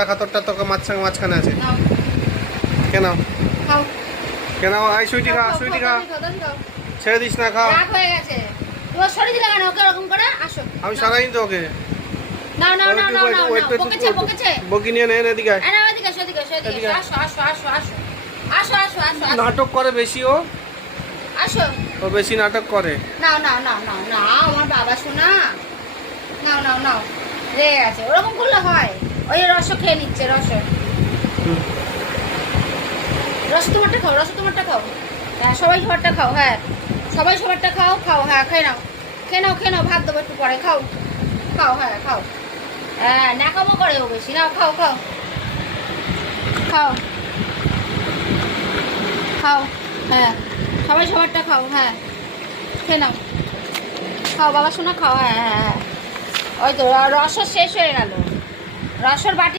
তোরটা তোকে মাঝখানে আছে। কেন খাও কেন? আই সুইটি খা, সুইটি খা, ছেড়ে দিস না, খাও। রাগ হয়ে গেছে, তোমার শরীর দিলে কেন ওকে এরকম করে? আসো, আমি সারাইনি তো ওকে। না না না না না বকেছে বকেছে, বকি নিয়ে নে, এদিকে আয়। এনা এদিকে আসো, এদিকে আসো, এদিকে আসো, আসো আসো আসো আসো আসো আসো আসো নাটক করে বেশি ও আসো। ও বেশি নাটক করে। নাও নাও নাও নাও নাও, আমার বাবা শোনা, নাও নাও নাও, রেগে গেছে, ওরকম করলে হয়? ওই রস খেয়ে নিচ্ছে, রস রস তোমারটা খাও, রস তোমারটা খাও, হ্যাঁ সবাই সবারটা খাও, হ্যাঁ সবাই সবারটা খাও, খাও, হ্যাঁ খেয়ে নাও, খেয়ে নাও, খেয়ে নাও, ভাত দেবো একটু পরে, খাও খাও, হ্যাঁ খাও, হ্যাঁ ন্যাকামো করে ও বেশি, নাও খাও খাও খাও খাও, হ্যাঁ সবাই সবারটা খাও, হ্যাঁ খেয়ে নাও, খাও বাবা শোনা, খাও, হ্যাঁ হ্যাঁ হ্যাঁ, ওই তো রস শেষ হয়ে গেল, রসের বাটি